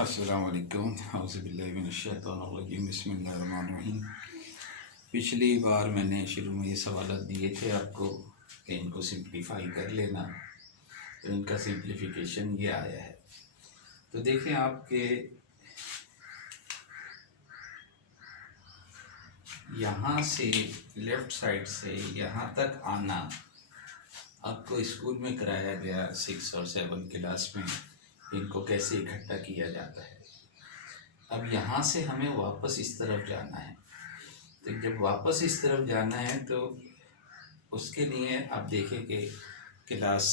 अस्सलाम वालेकुम औज़ुबिल्लाहि मिनश्शैतानिर्रजीम बिस्मिल्लाहिर्रहमानिर्रहीम। पिछली बार मैंने शुरू में ये सवालात दिए थे आपको कि इनको सिंप्लीफाई कर लेना, तो इनका सिंप्लीफिकेशन ये आया है। तो देखें आपके यहाँ से लेफ़्ट साइड से यहाँ तक आना आपको स्कूल में कराया गया 6 और 7 क्लास में, इनको कैसे इकट्ठा किया जाता है। अब यहाँ से हमें वापस इस तरफ जाना है, तो जब वापस इस तरफ जाना है तो उसके लिए आप देखें कि क्लास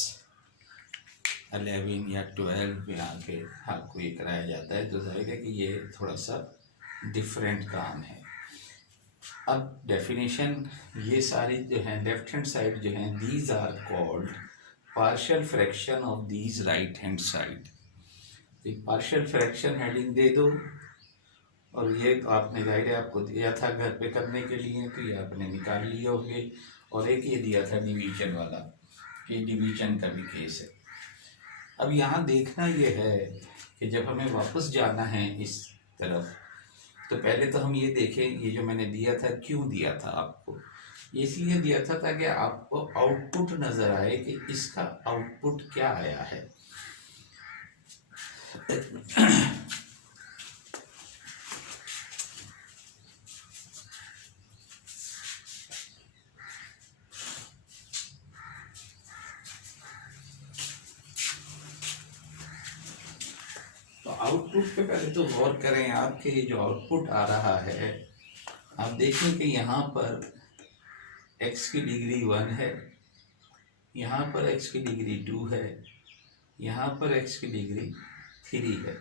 11 या 12 में आके आपको ये कराया जाता है, तो जाहिर है कि ये थोड़ा सा डिफरेंट काम है। अब डेफिनेशन ये सारी जो हैं लेफ्ट हैंड साइड जो हैं, these are called partial fraction of these right hand side. Partial fraction heading दे दो, और ये तो आपने जाहिर है आपको दिया था घर पे करने के लिए, तो ये आपने निकाल लिए होंगे। और एक ये दिया था डिवीजन वाला, ये डिवीजन का भी केस है। अब यहाँ देखना ये है कि जब हमें वापस जाना है इस तरफ, तो पहले तो हम ये देखें ये जो मैंने दिया था क्यों दिया था आपको। ये इसलिए दिया था ताकि आपको आउटपुट नज़र आए कि इसका आउटपुट क्या आया है। तो आउटपुट पे पहले तो गौर करें आपके ये जो आउटपुट आ रहा है, आप देखें कि यहाँ पर x की डिग्री 1 है, यहाँ पर x की डिग्री 2 है, यहाँ पर x की डिग्री 3 है।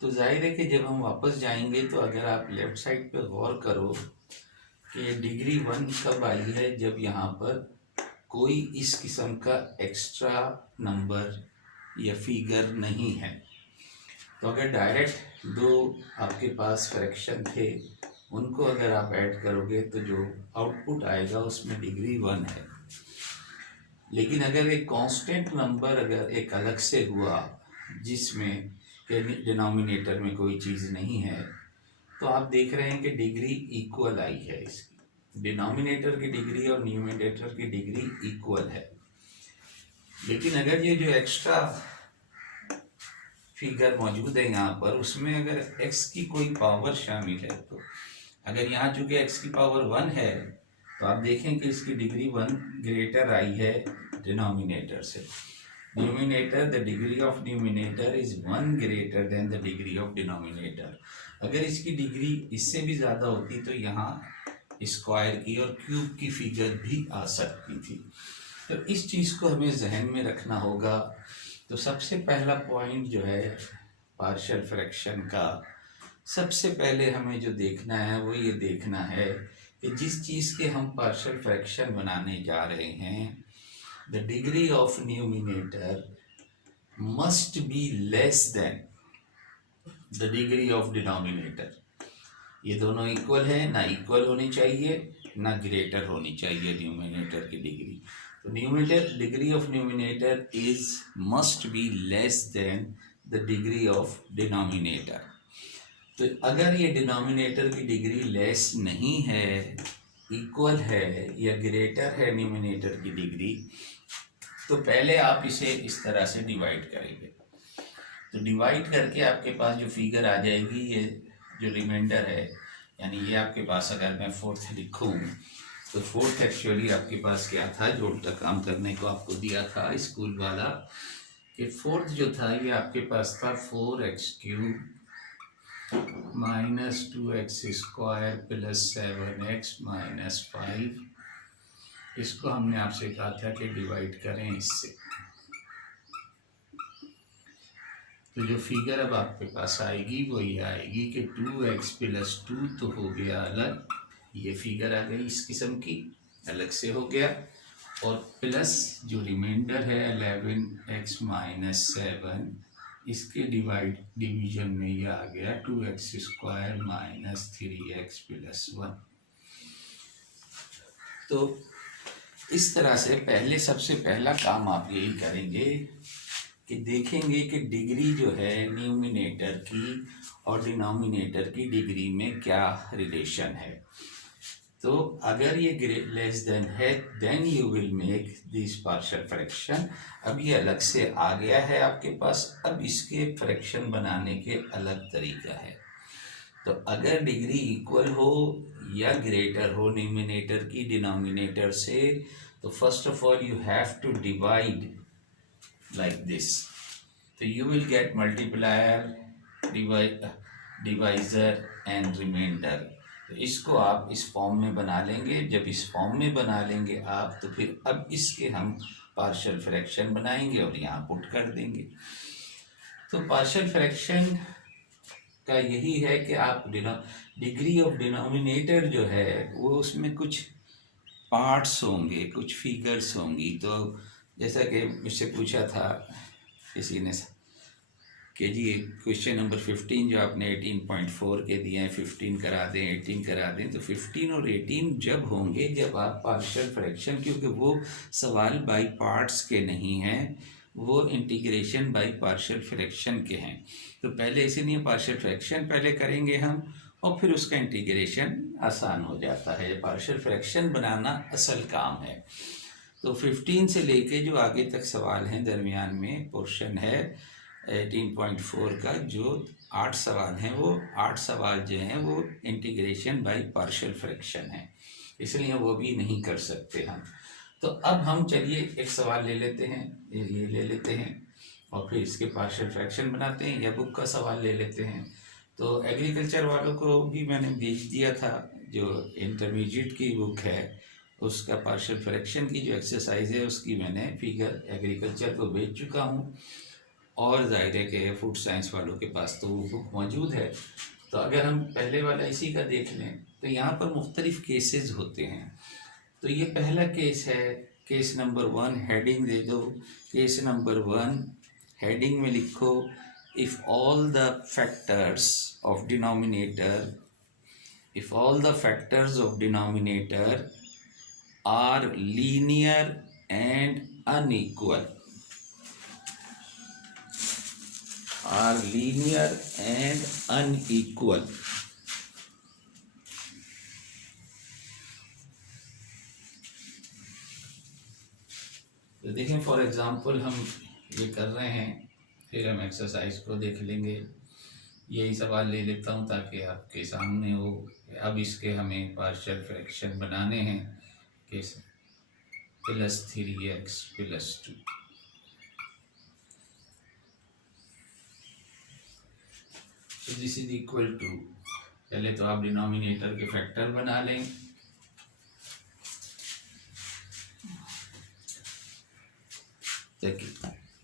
तो जाहिर है कि जब हम वापस जाएंगे तो अगर आप लेफ़्ट साइड पे गौर करो कि डिग्री 1 कब आई है, जब यहाँ पर कोई इस किस्म का एक्स्ट्रा नंबर या फिगर नहीं है। तो अगर डायरेक्ट दो आपके पास फ्रैक्शन थे, उनको अगर आप ऐड करोगे तो जो आउटपुट आएगा उसमें डिग्री 1 है। लेकिन अगर एक कांस्टेंट नंबर अगर एक अलग से हुआ जिसमें डिनोमिनेटर में कोई चीज़ नहीं है, तो आप देख रहे हैं कि डिग्री इक्वल आई है। इसकी डिनोमिनेटर की डिग्री और न्यूमरेटर की डिग्री इक्वल है। लेकिन अगर ये जो एक्स्ट्रा फिगर मौजूद है यहाँ पर, उसमें अगर x की कोई पावर शामिल है, तो अगर यहाँ चूँकि x की पावर 1 है, तो आप देखें कि इसकी डिग्री 1 ग्रेटर आई है डिनोमिनेटर से। Numerator, the degree of numerator is 1 greater than the degree of denominator. अगर इसकी डिग्री इससे भी ज़्यादा होती तो यहाँ स्क्वायर की और क्यूब की फिगर भी आ सकती थी। तो इस चीज़ को हमें जहन में रखना होगा। तो सबसे पहला पॉइंट जो है पार्शियल फ्रैक्शन का, सबसे पहले हमें जो देखना है वो ये देखना है कि जिस चीज़ के हम पार्शियल फ्रैक्शन बनाने जा रहे हैं, the degree of numerator must be less than the degree of denominator. ये दोनों इक्वल है, ना इक्वल होनी चाहिए ना ग्रेटर होनी चाहिए न्यूमिनेटर की डिग्री। तो numerator degree of numerator is must be less than the degree of denominator. तो अगर ये डिनोमिनेटर की डिग्री लेस नहीं है, इक्वल है या ग्रेटर है न्यूमिनेटर की डिग्री, तो पहले आप इसे इस तरह से डिवाइड करेंगे। तो डिवाइड करके आपके पास जो फिगर आ जाएगी, ये जो रिमाइंडर है, यानी ये आपके पास अगर मैं 4th लिखूँ तो 4th एक्चुअली आपके पास क्या था, जो उल्टा काम करने को आपको दिया था स्कूल वाला, कि 4th जो था ये आपके पास था 4x³ - 2x² + 7x - 5। इसको हमने आपसे कहा था कि डिवाइड करें इससे। तो जो फिगर अब आपके पास आएगी वो ये आएगी कि 2x + 2 तो हो गया अलग, ये फिगर आ गई इस किस्म की, अलग से हो गया, और प्लस जो रिमाइंडर है 11x - 7, इसके डिवीजन में ये आ गया 2x² - 3x + 1। तो इस तरह से पहले सबसे पहला काम आप यही करेंगे कि देखेंगे कि डिग्री जो है न्यूमिनेटर की और डिनोमिनेटर की डिग्री में क्या रिलेशन है। तो अगर ये लेस देन है then you will make this partial fraction. अब ये अलग से आ गया है आपके पास, अब इसके फ्रैक्शन बनाने के अलग तरीका है। तो अगर डिग्री इक्वल हो या ग्रेटर हो न्यूमिनेटर की डिनोमिनेटर से, तो first of all you have to divide like this. So you will get multiplier, divisor and remainder. तो इसको आप इस फॉर्म में बना लेंगे। जब इस फॉर्म में बना लेंगे आप, तो फिर अब इसके हम पार्शियल फ्रैक्शन बनाएंगे और यहाँ पुट कर देंगे। तो पार्शियल फ्रैक्शन का यही है कि आप डिग्री ऑफ डिनोमिनेटर जो है वो उसमें कुछ पार्ट्स होंगे, कुछ फिगर्स होंगी। तो जैसा कि मुझसे पूछा था किसी ने कि जी क्वेश्चन नंबर 15 जो आपने 18.4 के दिए हैं, 15 करा दें, 18 करा दें। तो 15 और 18 जब होंगे जब आप पार्शियल फ्रैक्शन, क्योंकि वो सवाल बाई पार्ट्स के नहीं हैं, वो इंटीग्रेशन बाई पार्शियल फ्रैक्शन के हैं। तो पहले इसीलिए पार्शियल फ्रैक्शन पहले करेंगे हम, और फिर उसका इंटीग्रेशन आसान हो जाता है। पार्शियल फ्रैक्शन बनाना असल काम है। तो 15 से लेके जो आगे तक सवाल हैं, दरमियान में पोर्शन है 18.4 का, जो 8 सवाल हैं, वो 8 सवाल जो हैं वो इंटीग्रेशन बाय पार्शियल फ्रैक्शन है, इसलिए वो भी नहीं कर सकते हम। तो अब हम चलिए एक सवाल ले लेते हैं, ये ले लेते हैं और फिर इसके पार्शियल फ्रैक्शन बनाते हैं, या बुक का सवाल ले लेते हैं। तो एग्रीकल्चर वालों को भी मैंने भेज दिया था, जो इंटरमीडिएट की बुक है उसका पार्शियल फ्रैक्शन की जो एक्सरसाइज है उसकी मैंने फिगर एग्रीकल्चर को भेज चुका हूँ, और ज़ाहिर है कि फूड साइंस वालों के पास तो वो बुक मौजूद है। तो अगर हम पहले वाला इसी का देख लें, तो यहाँ पर मुख्तलिफ केसेस होते हैं। तो ये पहला केस है, केस नंबर 1, हेडिंग दे दो। केस नंबर 1 हेडिंग में लिखो, if all the factors of denominator are linear and unequal, तो देखें फॉर एग्जांपल हम ये कर रहे हैं, फिर हम एक्सरसाइज को देख लेंगे। यही सवाल ले लेता हूँ ताकि आपके सामने हो। अब इसके हमें पार्शियल फ्रैक्शन बनाने हैं, कैसे +3x + 2। तो दिस इज इक्वल टू, पहले तो आप डिनोमिनेटर के फैक्टर बना लें।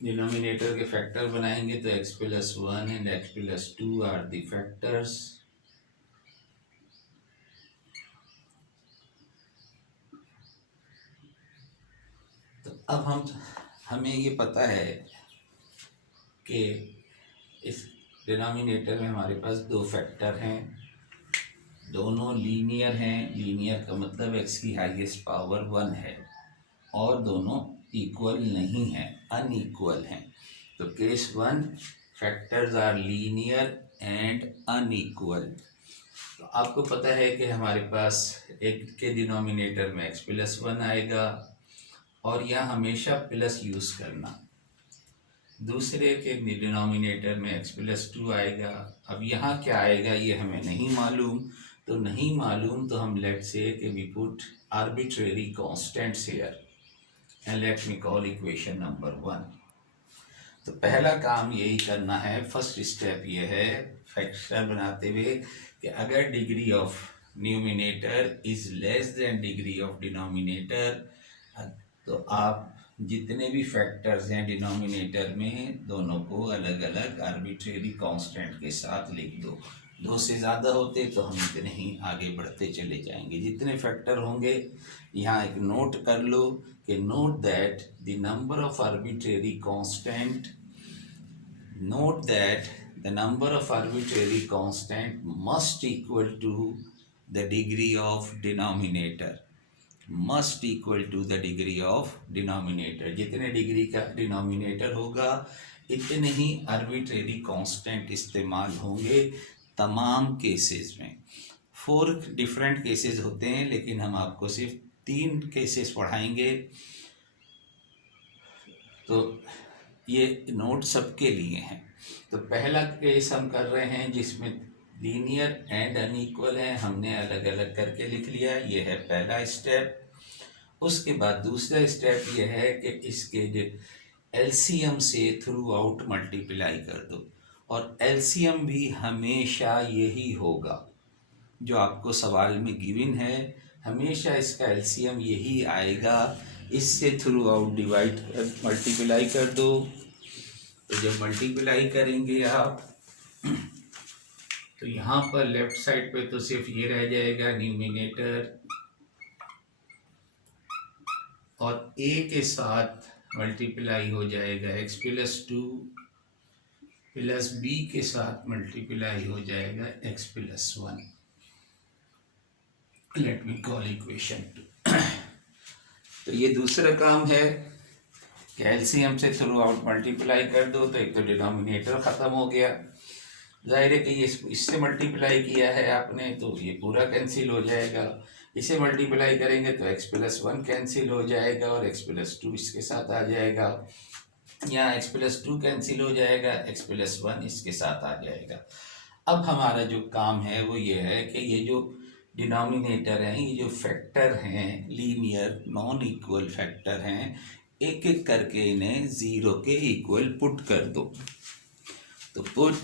डिनोमिनेटर के फैक्टर बनाएंगे तो x + 1 and x + 2 are the factors. तो अब हमें ये पता है कि इस डिनोमिनेटर में हमारे पास 2 फैक्टर हैं, दोनों लीनियर हैं। लीनियर का मतलब x की हाईएस्ट पावर 1 है, और दोनों इक्वल नहीं है, अनइक्वल हैं। तो case 1, factors are linear and unequal. तो आपको पता है कि हमारे पास एक के डिनोमिनेटर में x + 1 आएगा, और यहाँ हमेशा प्लस यूज़ करना। दूसरे के डिनोमिनेटर में x + 2 आएगा। अब यहाँ क्या आएगा ये हमें नहीं मालूम, तो हम लेट से कि we put arbitrary constants here and let me call equation number 1। तो पहला काम यही करना है, फर्स्ट स्टेप ये है फैक्टर बनाते हुए कि अगर degree of numerator is less than degree of denominator, तो आप जितने भी फैक्टर्स हैं डिनोमिनेटर में, दोनों को अलग अलग आर्बिट्रेरी कांस्टेंट के साथ लिख दो। 2 से ज़्यादा होते तो हम इतने ही आगे बढ़ते चले जाएंगे। जितने फैक्टर होंगे, यहाँ एक नोट कर लो कि note that the number of arbitrary constant must equal to the degree of denominator. Must equal to the degree of denominator. जितने डिग्री का डिनोमिनेटर होगा इतने ही आर्बिट्रेरी कांस्टेंट इस्तेमाल होंगे तमाम केसेस में। 4 डिफरेंट केसेस होते हैं, लेकिन हम आपको सिर्फ 3 केसेस पढ़ाएंगे। तो ये नोट सबके लिए हैं। तो पहला केस हम कर रहे हैं जिसमें लीनियर एंड अनइक्वल है, हमने अलग अलग करके लिख लिया। ये है पहला स्टेप। उसके बाद दूसरा स्टेप ये है कि इसके एलसीएम से थ्रू आउट मल्टीप्लाई कर दो, और एलसीएम भी हमेशा यही होगा जो आपको सवाल में गिवन है, हमेशा इसका एलसीएम यही आएगा। इससे थ्रू आउट डिवाइड मल्टीप्लाई कर दो। तो जब मल्टीप्लाई करेंगे आप तो यहाँ पर लेफ्ट साइड पे तो सिर्फ ये रह जाएगा न्यूमिनेटर, और a के साथ मल्टीप्लाई हो जाएगा x+2 प्लस b के साथ मल्टीप्लाई हो जाएगा x+1। Late me call equation 2। तो ये दूसरा काम है कि एलसीएम से थ्रू आउट मल्टीप्लाई कर दो, तो एक तो डिनोमिनेटर ख़त्म हो गया। जाहिर है कि ये इससे मल्टीप्लाई किया है आपने तो ये पूरा कैंसिल हो जाएगा। इसे मल्टीप्लाई करेंगे तो x+1 कैंसिल हो जाएगा और x+2 इसके साथ आ जाएगा। यहाँ x+2 कैंसिल हो जाएगा, x+1 इसके साथ आ जाएगा। अब हमारा जो काम है वो ये है कि ये जो डिनोमिनेटर हैं, ये जो फैक्टर हैं, लीनियर नॉन इक्वल फैक्टर हैं, एक एक करके इन्हें 0 के इक्वल पुट कर दो। तो पुट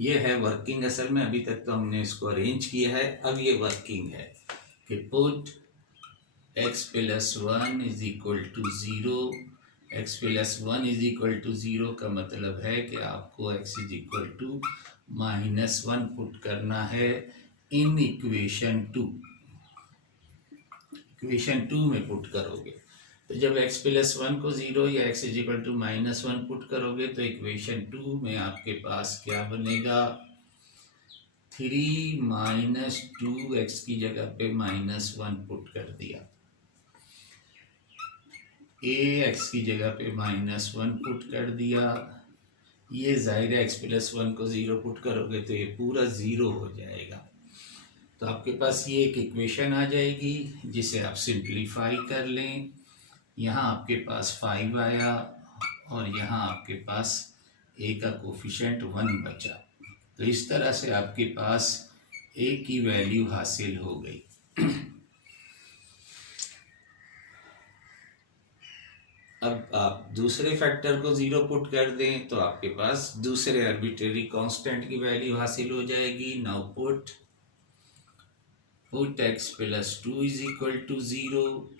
ये है वर्किंग। असल में अभी तक तो हमने इसको अरेंज किया है, अब ये वर्किंग है कि put x+1 is equal to 0। x+1 is equal to 0 का मतलब है कि आपको x is equal to -1 put करना है इन इक्वेशन 2। इक्वेशन 2 में पुट करोगे तो जब x+1 को 0 या x is equal to -1 put करोगे तो इक्वेशन 2 में आपके पास क्या बनेगा, 3 - 2x की जगह पे -1 पुट कर दिया, ax की जगह पे -1 पुट कर दिया। ये जाहिर है x+1 को 0 पुट करोगे तो ये पूरा 0 हो जाएगा। तो आपके पास ये एक इक्वेशन आ जाएगी जिसे आप सिंप्लीफाई कर लें। यहाँ आपके पास 5 आया और यहाँ आपके पास a का कोफिशिएंट 1 बचा। तो इस तरह से आपके पास a की वैल्यू हासिल हो गई। अब आप दूसरे फैक्टर को 0 पुट कर दें तो आपके पास दूसरे आर्बिट्रेरी कांस्टेंट की वैल्यू हासिल हो जाएगी। Now put x+2 is equal to 0,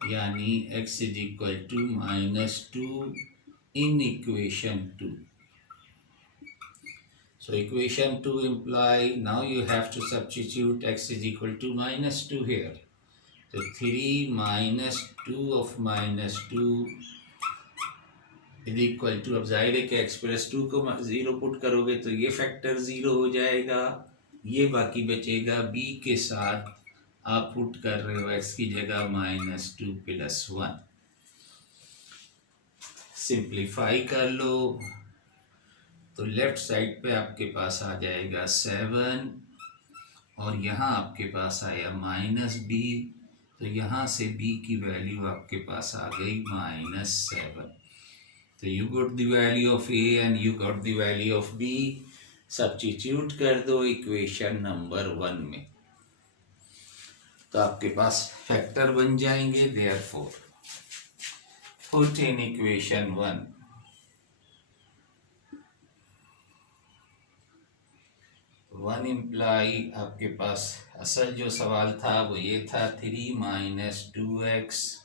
यानी x is equal to -2 in equation 2। So equation 2 imply now you have to substitute x is equal to -2 here. So 3 - 2 of -2 is equal to, अब जाहिर है कि x+2 को 0 put करोगे तो ये factor 0 हो जाएगा। ये बाकी बचेगा b के साथ आप पुट कर रहे हो x की जगह -2 + 1। सिंप्लीफाई कर लो तो लेफ्ट साइड पे आपके पास आ जाएगा 7 और यहाँ आपके पास आया -b, तो यहाँ से b की वैल्यू आपके पास आ गई -7। तो you got the value of a and you got the value of b। Substitute कर दो इक्वेशन नंबर 1 में तो आपके पास फैक्टर बन जाएंगे। Therefore put in equation 1 1 imply आपके पास असल जो सवाल था वो ये था 3 - 2x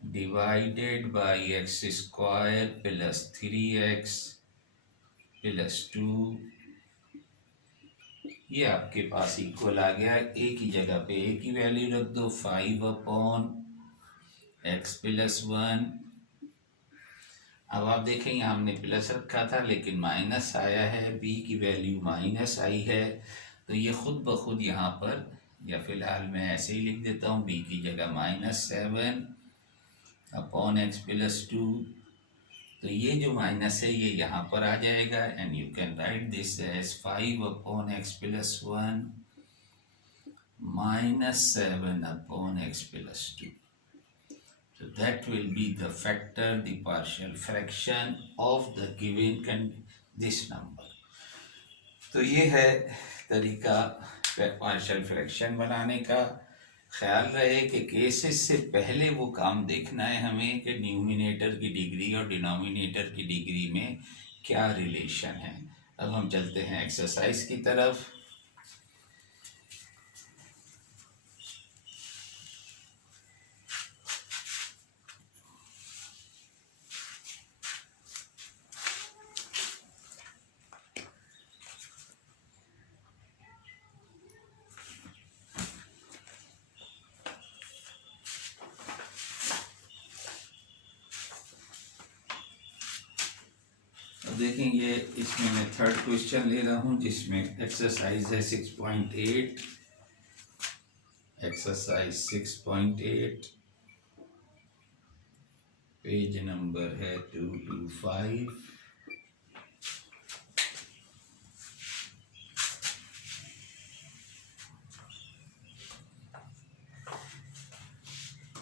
divided by x² plus 3x plus 2। ये आपके पास इक्वल आ गया। a की जगह पे a की वैल्यू रख दो 5/x+1। अब आप देखें हमने प्लस रखा था लेकिन माइनस आया है, b की वैल्यू माइनस आई है। तो ये खुद ब खुद यहाँ पर, या फिलहाल मैं ऐसे ही लिख देता हूँ b की जगह -7 अपॉन x प्लस 2। तो ये जो माइनस है ये यहाँ पर आ जाएगा, and you can write this as 5 upon x plus 1 -7 upon x plus 2. So that will be the factor, the partial fraction of the given this number. तो ये है तरीका पार्शियल फ्रैक्शन बनाने का। ख्याल रहे कि केसेस से पहले वो काम देखना है हमें कि न्यूमिनेटर की डिग्री और डिनोमिनेटर की डिग्री में क्या रिलेशन है। अब हम चलते हैं एक्सरसाइज की तरफ। देखेंगे इसमें मैं थर्ड क्वेश्चन ले रहा हूँ जिसमें एक्सरसाइज है 6.8। एक्सरसाइज 6.8 पेज नंबर है 225।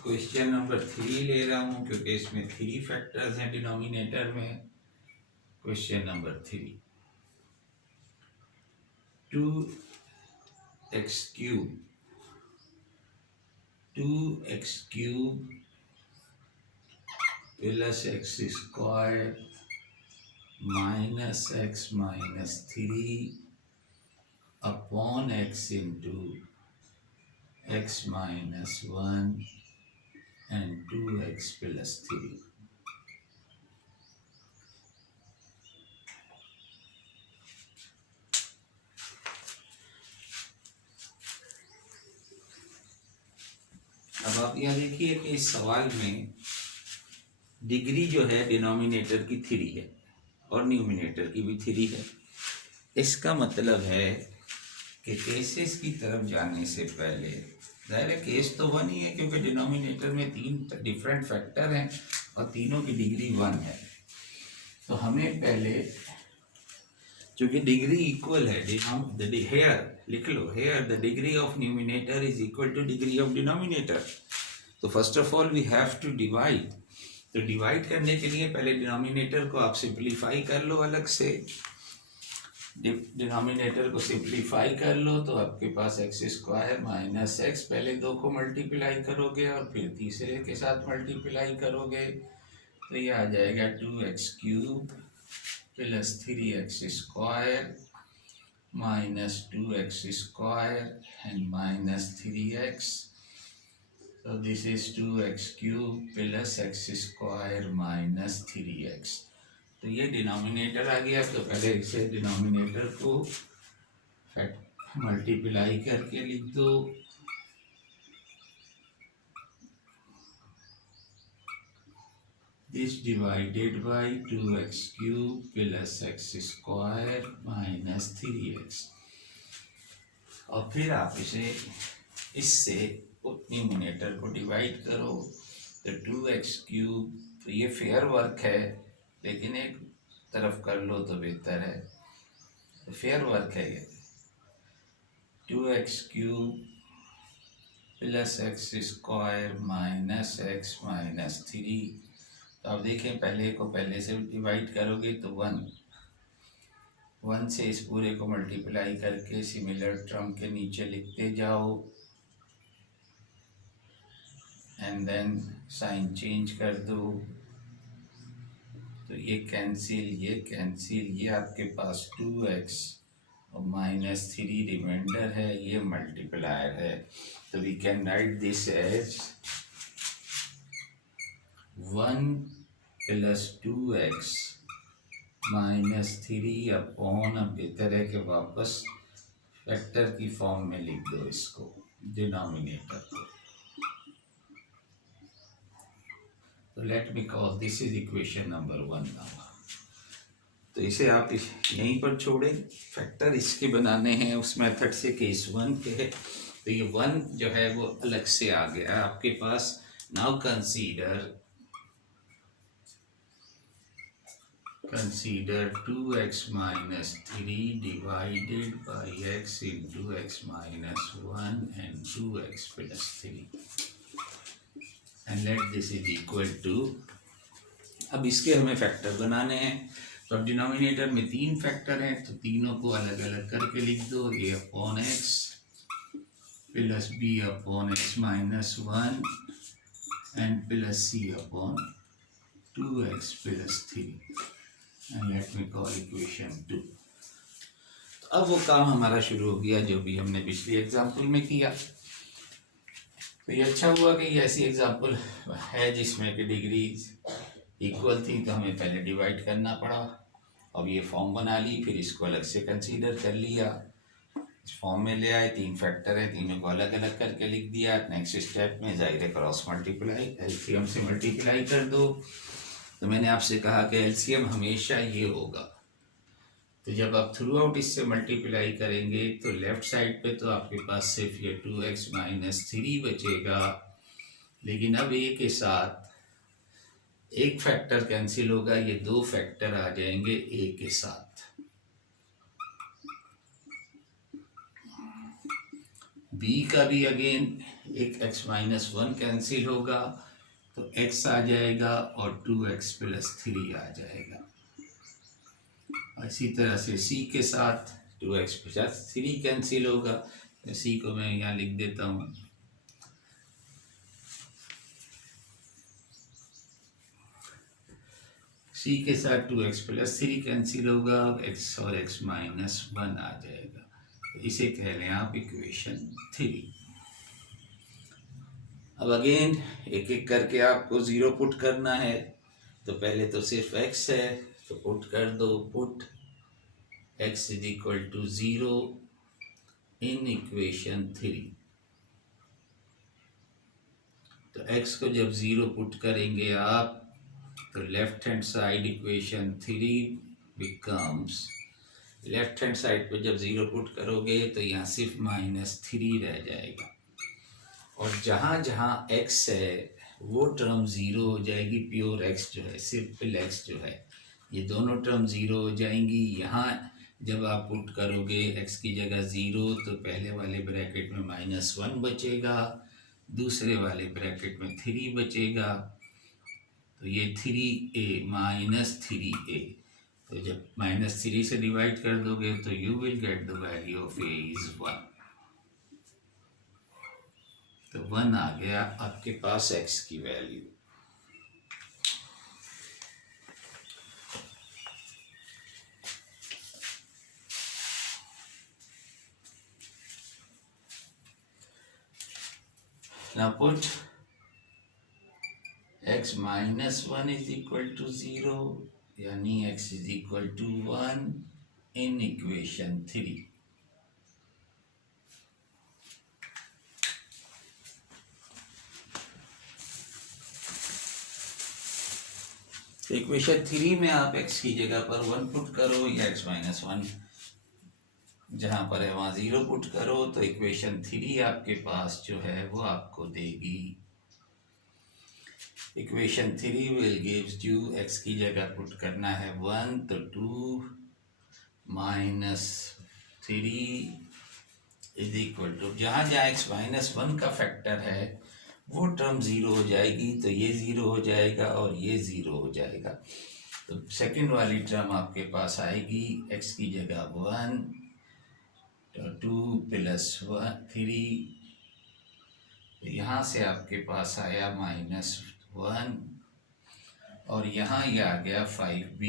क्वेश्चन नंबर 3 ले रहा हूँ क्योंकि इसमें 3 फैक्टर्स हैं डिनोमिनेटर में। Question number 3, 2x cube plus x square minus x minus 3 upon x into x minus 1 and 2x plus 3। अब आप यहाँ देखिए कि इस सवाल में डिग्री जो है डिनोमिनेटर की 3 है और न्यूमिनेटर की भी 3 है। इसका मतलब है कि केसेस की तरफ जाने से पहले, ज़ाहिर है केस तो 1 ही है क्योंकि डिनोमिनेटर में 3 डिफरेंट फैक्टर हैं और तीनों की डिग्री 1 है। तो हमें पहले, चूँकि डिग्री इक्वल है, हम हेयर लिख लो, here the degree of numerator is equal to degree of denominator. तो first of all we have to divide. तो डिवाइड करने के लिए पहले डिनोमिनेटर को आप सिंप्लीफाई कर लो, अलग से डिनोमिनेटर को सिंप्लीफाई कर लो तो आपके पास एक्स स्क्वायर माइनस एक्स, पहले 2 को मल्टीप्लाई करोगे और फिर तीसरे के साथ मल्टीप्लाई करोगे तो ये आ जाएगा 2x cube plus 3x square minus 2x square and minus 3x। So this is 2x cube plus x square minus 3x। तो ये डिनोमिनेटर आ गया, तो पहले इसे डिनोमिनेटर को मल्टीप्लाई करके लिख दो। This divided by 2x cube plus x square minus 3x। और फिर आप इसे इससे न्यूमिनेटर को डिवाइड करो तो 2x क्यूब, तो ये फेयर वर्क है लेकिन एक तरफ कर लो तो बेहतर है, तो फेयर वर्क है ये। 2x cube plus x square minus x minus 3। तो आप देखें पहले को पहले से डिवाइड करोगे तो 1 से इस पूरे को मल्टीप्लाई करके सिमिलर टर्म के नीचे लिखते जाओ एंड देन साइन चेंज कर दो तो ये कैंसिल, ये आपके पास 2x और माइनस 3 रिमाइंडर है, ये मल्टीप्लायर है। तो we can write this as 1 plus 2x minus 3 upon, अब बेहतर है कि वापस वेक्टर की फॉर्म में लिख दो इसको, डिनोमिनेटर को। So let me call this is equation number 1 now. तो इसे आप यहीं पर छोड़ें। फैक्टर इसके बनाने हैं उस मेथड से, केस 1 के है, तो ये 1 जो है वो अलग से आ गया आपके पास। Now consider 2x minus 3 divided by x into x minus 1 and 2x plus 3 and let this is equal to, अब इसके हमें फैक्टर बनाने हैं। तो अब डिनोमिनेटर में 3 फैक्टर हैं, तो तीनों को अलग अलग करके लिख दो। a upon x plus b upon x minus 1 and plus c upon 2x plus 3 and let me call equation 2। तो अब वो काम हमारा शुरू हो गया जो भी हमने पिछली एग्जाम्पल में किया। तो ये अच्छा हुआ कि ये ऐसी एग्जाम्पल है जिसमें कि डिग्री इक्वल थी, तो हमें पहले डिवाइड करना पड़ा। अब ये फॉर्म बना ली, फिर इसको अलग से कंसीडर कर लिया, इस फॉर्म में ले आए। 3 फैक्टर है, तीनों को अलग अलग करके लिख दिया। नेक्स्ट स्टेप में जाहिर है क्रॉस मल्टीप्लाई, एलसीएम से मल्टीप्लाई कर दो। तो मैंने आपसे कहा कि एलसीएम हमेशा ये होगा। तो जब आप थ्रू आउट इससे मल्टीप्लाई करेंगे तो लेफ्ट साइड पे तो आपके पास सिर्फ ये 2x माइनस 3 बचेगा, लेकिन अब ए के साथ एक फैक्टर कैंसिल होगा, ये 2 फैक्टर आ जाएंगे ए के साथ। बी का भी अगेन एक x माइनस 1 कैंसिल होगा, तो x आ जाएगा और 2x प्लस 3 आ जाएगा। इसी तरह से सी के साथ 2x प्लस 3 कैंसिल होगा, सी को मैं यहाँ लिख देता हूँ। सी के साथ 2x प्लस 3 कैंसिल होगा, x और x माइनस 1 आ जाएगा। तो इसे कह लें आप इक्वेशन 3। अब अगेन एक एक करके आपको 0 पुट करना है। तो पहले तो सिर्फ x है, तो पुट कर दो, put x is equal to 0 in equation 3। तो x को जब 0 पुट करेंगे आप, तो left hand side equation 3 becomes, left hand side पे जब 0 पुट करोगे तो यहाँ सिर्फ -3 रह जाएगा, और जहाँ जहाँ x है वो टर्म 0 हो जाएगी। प्योर x जो है, सिंपल x जो है, ये दोनों टर्म 0 हो जाएंगी। यहाँ जब आप पुट करोगे x की जगह 0, तो पहले वाले ब्रैकेट में -1 बचेगा, दूसरे वाले ब्रैकेट में 3 बचेगा। तो ये 3a माइनस 3a, तो जब -3 से डिवाइड कर दोगे तो you will get the value of a is 1। तो 1 आ गया आपके पास x की value. Now put x minus 1 is equal to 0, यानी x is equal to 1 in equation 3। Equation 3 में आप x की जगह पर 1 पुट करो, या x माइनस 1 जहाँ पर है वहाँ 0 पुट करो, तो इक्वेशन 3 आपके पास जो है वो आपको देगी। Equation 3 will gives you, x की जगह पुट करना है 1, तो 2 माइनस 3 इज इक्वल टू, जहाँ जहाँ x माइनस 1 का फैक्टर है वो टर्म 0 हो जाएगी, तो ये 0 हो जाएगा और ये 0 हो जाएगा। तो सेकंड वाली टर्म आपके पास आएगी x की जगह 1, तो 2 प्लस 3, यहाँ से आपके पास आया -1, और यहाँ ये आ गया 5b,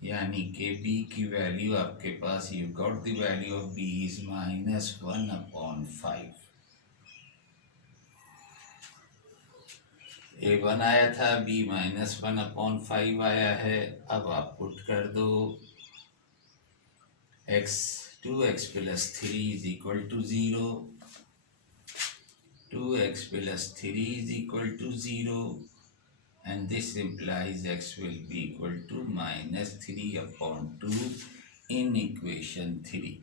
यानी कि b की वैल्यू आपके पास, you got the value of b is -1/5। a 1 आया था, b -1/5 आया है। अब आप पुट कर दो2x plus 3 is equal to 0, 2x plus 3 is equal to 0, and this implies x will be equal to -3/2 in equation 3।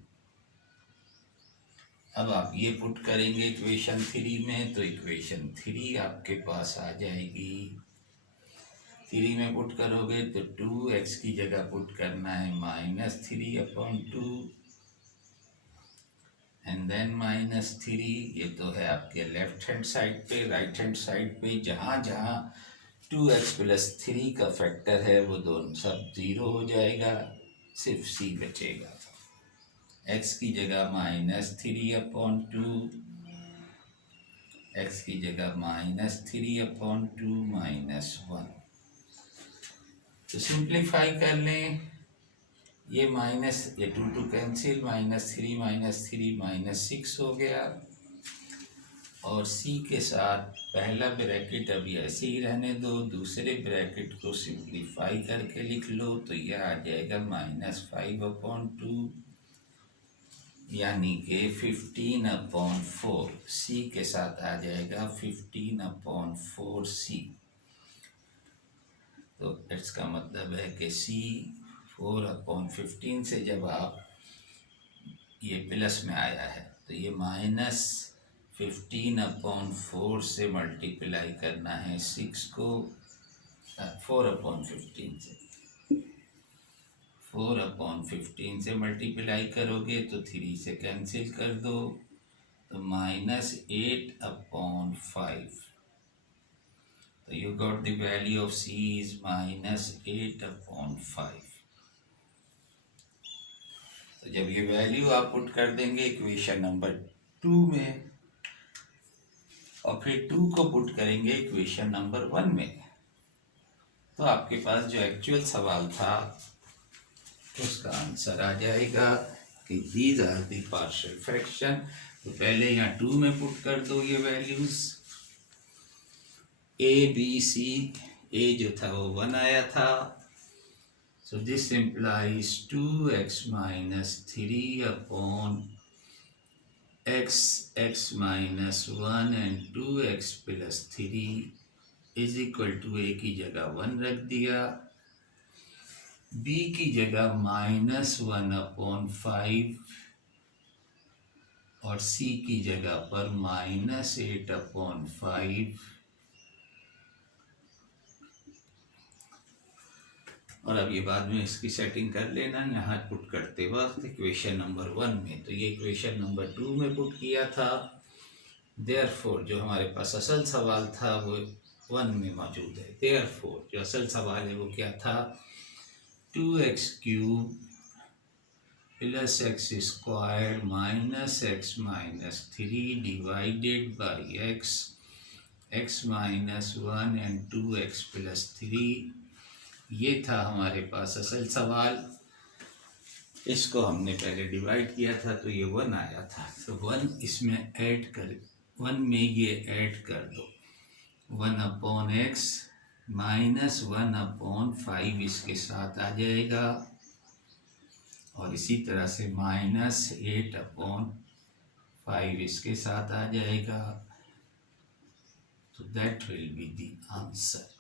अब आप ये पुट करेंगे इक्वेशन 3 में, तो इक्वेशन 3 आपके पास आ जाएगी। 3 में पुट करोगे तो 2x की जगह पुट करना है -3/2 एंड देन -3। ये तो है आपके लेफ्ट हैंड साइड पे। राइट हैंड साइड पे जहाँ जहाँ 2x + 3 का फैक्टर है वो दोनों सब 0 हो जाएगा, सिर्फ c बचेगा। x की जगह -3/2, x की जगह -3/2 -1। तो सिंप्लीफाई कर लें, ये ये 2 कैंसिल, -3 -6 हो गया। और c के साथ पहला ब्रैकेट अभी ऐसे ही रहने दो, दूसरे ब्रैकेट को सिंप्लीफाई करके लिख लो तो यह आ जाएगा -5/2 यानी कि 15/4। c के साथ आ जाएगा 15/4c। तो इसका मतलब है कि c 4/15 से जब आप ये प्लस में आया है तो ये -15/4 से मल्टीप्लाई करना है 6 को 4/15 से। 4/15 से मल्टीप्लाई करोगे तो 3 से कैंसिल कर दो तो -8/5। तो you got the value of c is -8/5। तो जब ये वैल्यू आप पुट कर देंगे इक्वेशन नंबर 2 में और फिर 2 को पुट करेंगे इक्वेशन नंबर 1 में, तो आपके पास जो एक्चुअल सवाल था उसका आंसर आ जाएगा कि these are the partial fraction. तो पहले यहाँ 2 में पुट कर दो ये values a b c। a जो था वो 1 आया था, so this implies 2x - 3/x - 1 and 2x + 3 is equal to a की जगह 1 रख दिया, b की जगह -1/5 और c की जगह पर -8/5। और अब ये बाद में इसकी सेटिंग कर लेना यहाँ पुट करते वक्त इक्वेशन नंबर 1 में। तो ये इक्वेशन नंबर 2 में पुट किया था, देयरफॉर जो हमारे पास असल सवाल था वो 1 में मौजूद है। देयरफॉर जो असल सवाल है वो क्या था, 2x³ + x² - x - 3 divided by x -1 and 2x + 3। ये था हमारे पास असल सवाल। इसको हमने पहले डिवाइड किया था तो ये 1 आया था, तो 1 इसमें ऐड कर 1 में ये ऐड कर दो 1/x -1/5 इसके साथ आ जाएगा और इसी तरह से -8/5 इसके साथ आ जाएगा। तो that will be the answer.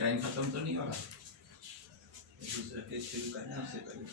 Time खत्म तो नहीं होगा, दूसरा केस शुरू करना उससे पहले।